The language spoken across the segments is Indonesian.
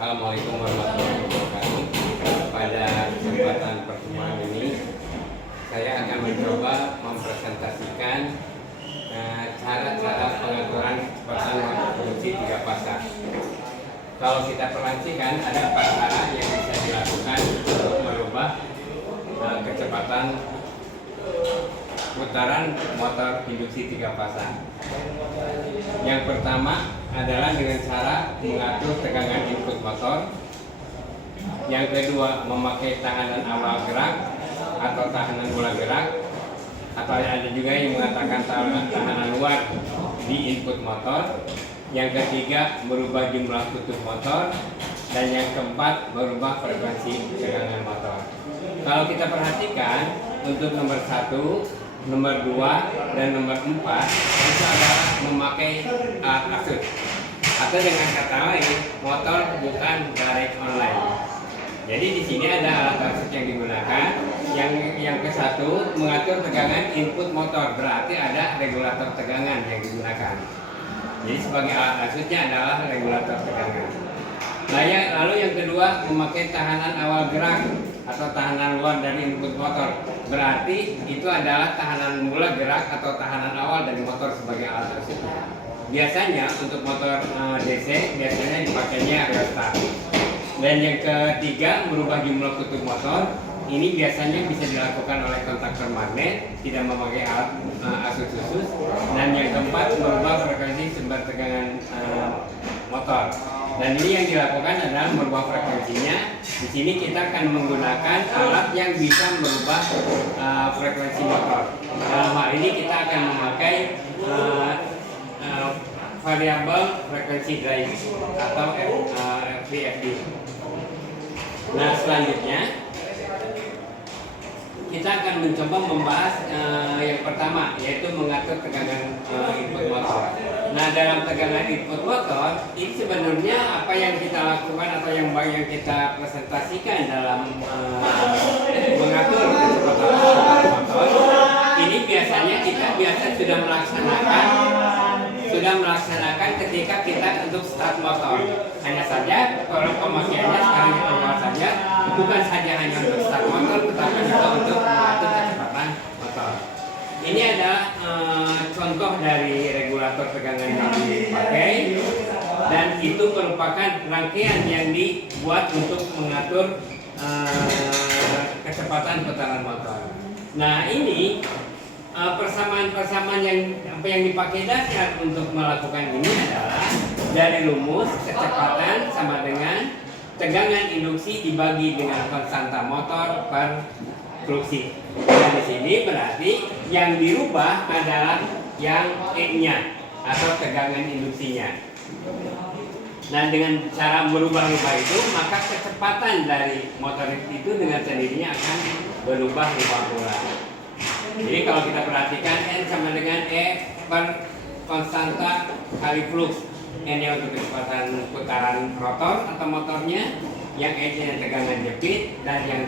Assalamualaikum warahmatullahi wabarakatuh. Pada kesempatan pertemuan ini, saya akan mencoba mempresentasikan cara-cara pengaturan kecepatan motor produksi 3 fasa. Kalau kita perhatikan, ada 4 cara yang bisa dilakukan untuk merubah kecepatan putaran motor induksi 3 fasa. Yang pertama adalah dengan cara mengatur tegangan input motor. Yang kedua, memakai tahanan awal gerak atau tahanan mula gerak, atau ada juga yang mengatakan tahanan luar di input motor. Yang ketiga, merubah jumlah kutub motor. Dan yang keempat, merubah frekuensi tegangan motor. Kalau kita perhatikan, untuk nomor 1, nomor 2, dan nomor 4 itu adalah memakai alat asut, atau dengan kata lain, motor bukan direct online. Jadi di sini ada alat asut yang digunakan. Yang ke-1 mengatur tegangan input motor, berarti ada regulator tegangan yang digunakan. Jadi sebagai alat asutnya adalah regulator tegangan. Lalu yang kedua, memakai tahanan awal gerak atau tahanan luar dari input motor, berarti itu adalah tahanan mula gerak atau tahanan awal dari motor sebagai alat asut. Biasanya untuk motor DC biasanya dipakainya rheostat. Dan yang ketiga, merubah jumlah kutub motor. Ini biasanya bisa dilakukan oleh kontaktor magnet, tidak memakai alat asut khusus. Dan yang keempat, merubah frekuensi sumber tegangan motor. Dan ini yang dilakukan adalah merubah frekuensinya. Di sini kita akan menggunakan alat yang bisa merubah frekuensi motor. Dalam hal ini kita akan memakai variabel frekuensi drive atau VFD. Nah, selanjutnya kita akan mencoba membahas yang pertama, yaitu mengatur tegangan input motor. Nah, dalam tegangan input motor, ini sebenarnya apa yang kita lakukan atau yang kita presentasikan dalam mengatur kecepatan motor, ini biasanya kita sudah melaksanakan ketika kita untuk start motor. Hanya saja kalau pemakaiannya sekarang diperluas saja, bukan saja hanya untuk start motor, tetapi juga untuk mengatur kecepatan motor. Ini adalah contoh dari regulator tegangan yang dipakai, dan itu merupakan rangkaian yang dibuat untuk mengatur kecepatan putaran motor. Nah, ini persamaan-persamaan yang dipakai dasar untuk melakukan ini adalah dari rumus kecepatan sama dengan tegangan induksi dibagi dengan konstanta motor per fluksi. Dan di sini berarti yang dirubah adalah yang E-nya atau tegangan induksinya. Nah, dengan cara merubah-rubah itu, maka kecepatan dari motor itu dengan sendirinya akan berubah-ubah pula. Jadi kalau kita perhatikan, N sama dengan E per konstanta kali flux. N-nya untuk kecepatan putaran rotor atau motornya, yang E-nya tegangan jepit, dan yang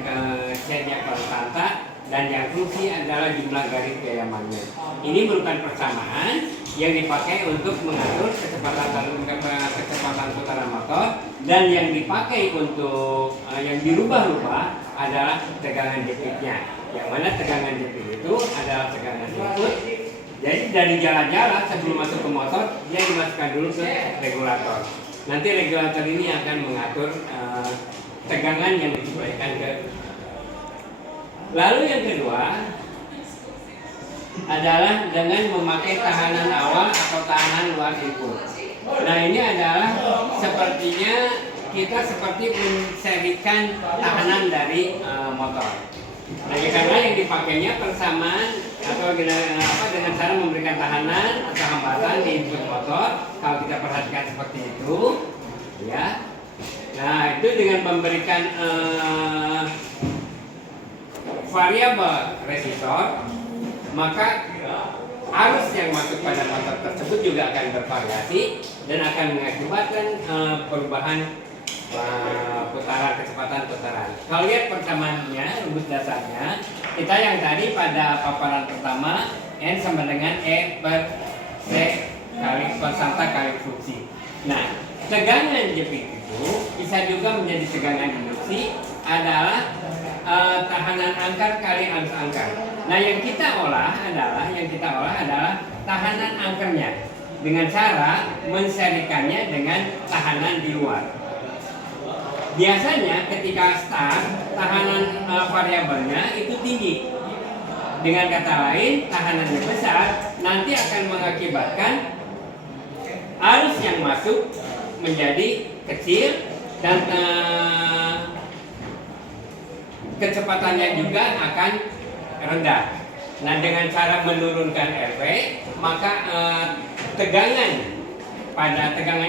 C-nya konstanta, dan yang fluksi adalah jumlah garis gaya magnet. Ini merupakan persamaan yang dipakai untuk mengatur kecepatan putaran motor, dan yang dipakai untuk yang dirubah-rubah adalah tegangan jepitnya. Yang mana tegangan jepit itu adalah tegangan input. Jadi dari jalan-jalan sebelum masuk ke motor, dia dimasukkan dulu ke regulator. Nanti regulator ini akan mengatur tegangan yang disuplaikan ke. Lalu yang kedua adalah dengan memakai tahanan awal atau tahanan luar input. Nah, ini adalah sepertinya kita seperti menserikan tahanan dari motor. Nah, karena yang dipakainya persamaan atau dengan cara memberikan tahanan atau hambatan di input motor. Kalau kita perhatikan seperti itu, ya. Nah, itu dengan memberikan variabel resistor, maka arus yang masuk pada motor tersebut juga akan bervariasi dan akan mengakibatkan perubahan putaran, kecepatan putaran. Kalau lihat persamaannya, rumus dasarnya, kita yang tadi pada paparan pertama, N sama dengan E per C kali konstanta kali fluksi. Nah, tegangan jepit itu bisa juga menjadi tegangan induksi adalah tahanan angkar kali arus angkar. Nah, yang kita olah adalah tahanan angkarnya dengan cara menserikannya dengan tahanan di luar. Biasanya ketika start, tahanan variabelnya itu tinggi. Dengan kata lain, tahanannya besar, nanti akan mengakibatkan arus yang masuk menjadi kecil dan kecepatannya juga akan rendah. Nah, dengan cara menurunkan RP, maka tegangan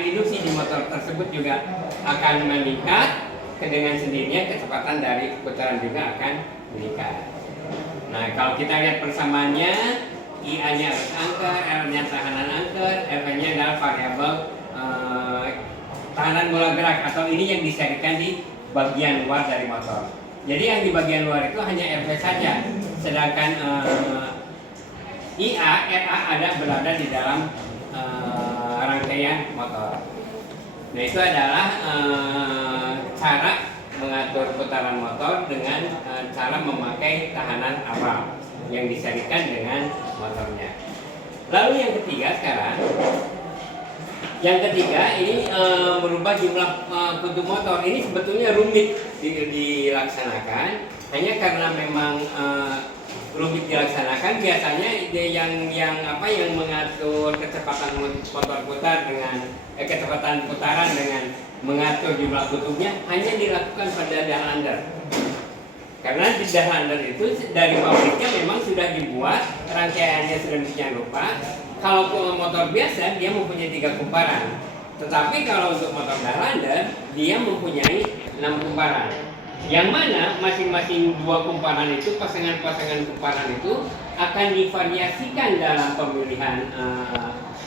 induksi di motor tersebut juga akan meningkat. Dengan sendirinya kecepatan dari putaran juga akan meningkat. Nah, kalau kita lihat persamaannya, IA-nya arus angker, R-nya tahanan angker, RP-nya adalah variabel tahanan bola gerak, atau ini yang diserikan di bagian luar dari motor. Jadi yang di bagian luar itu hanya RP saja, sedangkan IA, RA berada di dalam rangkaian motor. Nah, itu adalah cara mengatur putaran motor dengan cara memakai tahanan awal yang diserikan dengan motornya. Lalu yang ketiga sekarang, ini merubah jumlah kutu motor. Ini sebetulnya rumit dilaksanakan, hanya karena memang rumit dilaksanakan. Biasanya yang mengatur kecepatan motor putar dengan kecepatan putaran dengan mengatur jumlah kutubnya hanya dilakukan pada dalander. Karena di dalander itu dari pabriknya memang sudah dibuat rangkaiannya sedemikian rupa. Kalau motor biasa dia mempunyai 3 kumparan, tetapi kalau untuk motor dalander dia mempunyai 6 kumparan. Yang mana masing-masing 2 kumparan itu, pasangan-pasangan kumparan itu akan divariasikan dalam pemilihan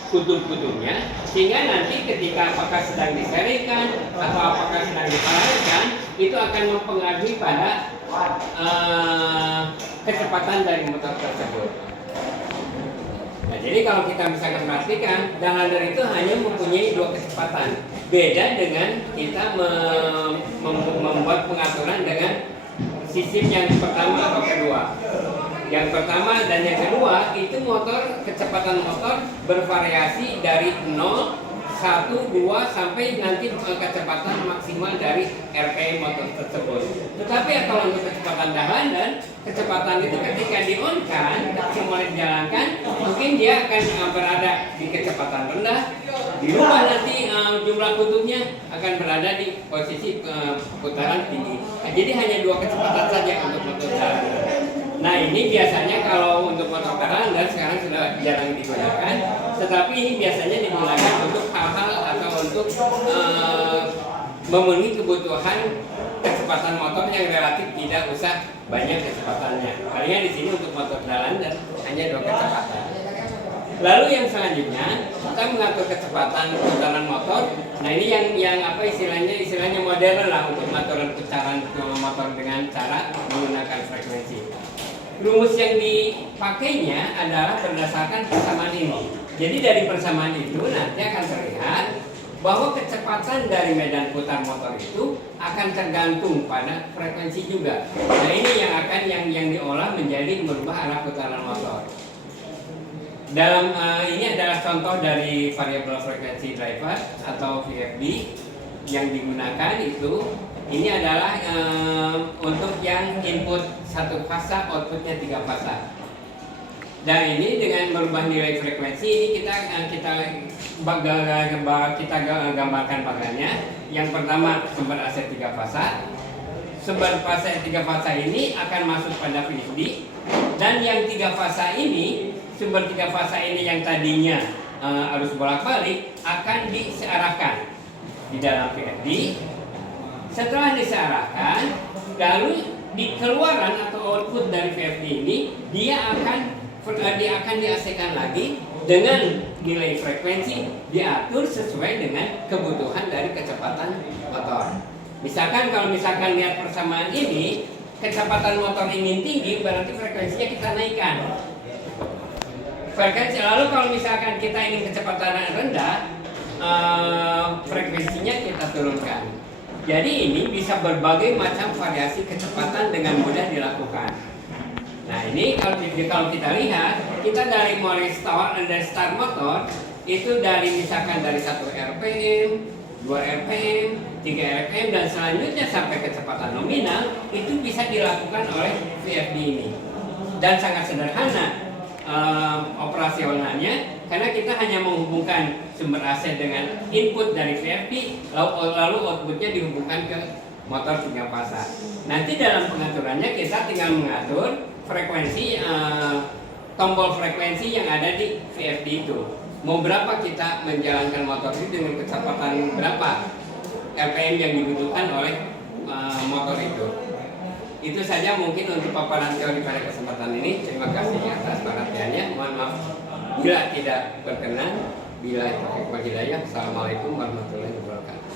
kutub-kutubnya, sehingga nanti ketika apakah sedang diserikan atau apakah sedang diparalelkan, itu akan mempengaruhi pada kecepatan dari motor tersebut. Nah, jadi kalau kita bisa perhatikan, dalander itu hanya mempunyai 2 kecepatan. Beda dengan kita membuat pengaturan dengan sistem yang pertama atau kedua. Yang pertama dan yang kedua itu kecepatan motor bervariasi dari 0, 1, 2 sampai nanti kecepatan maksimal dari RPM motor tersebut. Tetapi kalau untuk kecepatan dalander, kecepatan itu ketika di-on-kan, ketika mulai dijalankan, mungkin dia akan berada di kecepatan rendah, dirubah nanti jumlah kutubnya akan berada di posisi putaran tinggi. Nah, jadi hanya 2 kecepatan saja untuk motor dalander. Nah, ini biasanya kalau untuk motor dalander sekarang sudah jarang digunakan, tetapi ini biasanya digunakan untuk hal-hal atau untuk memenuhi kebutuhan kecepatan motor yang relatif tidak usah banyak kecepatannya. Palingan di sini untuk motor dalander hanya 2 kecepatan. Lalu yang selanjutnya kita mengatur kecepatan putaran motor. Nah, ini yang apa istilahnya modern lah untuk pengaturan putaran motor dengan cara menggunakan frekuensi. Rumus yang dipakainya adalah berdasarkan persamaan ini. Jadi dari persamaan itu nanti akan terlihat bahwa kecepatan dari medan putar motor itu akan tergantung pada frekuensi juga. Nah, ini yang diolah menjadi merubah arah putaran motor. Dalam ini adalah contoh dari variabel frekuensi driver atau VFD yang digunakan itu. Ini adalah untuk yang input 1 fasa, outputnya 3 fasa. Dan ini dengan merubah nilai frekuensi ini kita gambarkan pagarnya. Yang pertama sumber AC 3 fasa. Sumber fasa 3 fasa ini akan masuk pada VFD, dan yang 3 fasa ini, sumber 3 fasa ini yang tadinya arus bolak-balik akan disearahkan di dalam VFD. Setelah disearahkan, lalu di keluaran atau output dari VFD ini dia akan di-AC-kan lagi dengan nilai frekuensi diatur sesuai dengan kebutuhan dari kecepatan motor. Kalau misalkan lihat persamaan ini, kecepatan motor ingin tinggi, berarti frekuensinya kita naikkan. Frekuensi, lalu kalau misalkan kita ingin kecepatan rendah, frekuensinya kita turunkan. Jadi ini bisa berbagai macam variasi kecepatan dengan mudah dilakukan. Nah ini kalau kita lihat, kita dari mulai start motor itu dari misalkan dari 1 RPM, 2 RPM, 3 RPM dan selanjutnya sampai kecepatan nominal itu bisa dilakukan oleh VFD ini. Dan sangat sederhana operasionalnya karena kita hanya menghubungkan sumber AC dengan input dari VFD lalu outputnya dihubungkan ke motor 3 fasa. Nanti dalam pengaturannya kita tinggal mengatur frekuensi tombol frekuensi yang ada di VFD itu. Mau berapa kita menjalankan motor itu dengan kecepatan berapa RPM yang dibutuhkan oleh motor itu. Itu saja mungkin untuk paparan teori pada kesempatan ini. Terima kasih atas perhatiannya. Mohon maaf bila tidak berkenan. Bila itu hidayah. Assalamualaikum warahmatullahi wabarakatuh.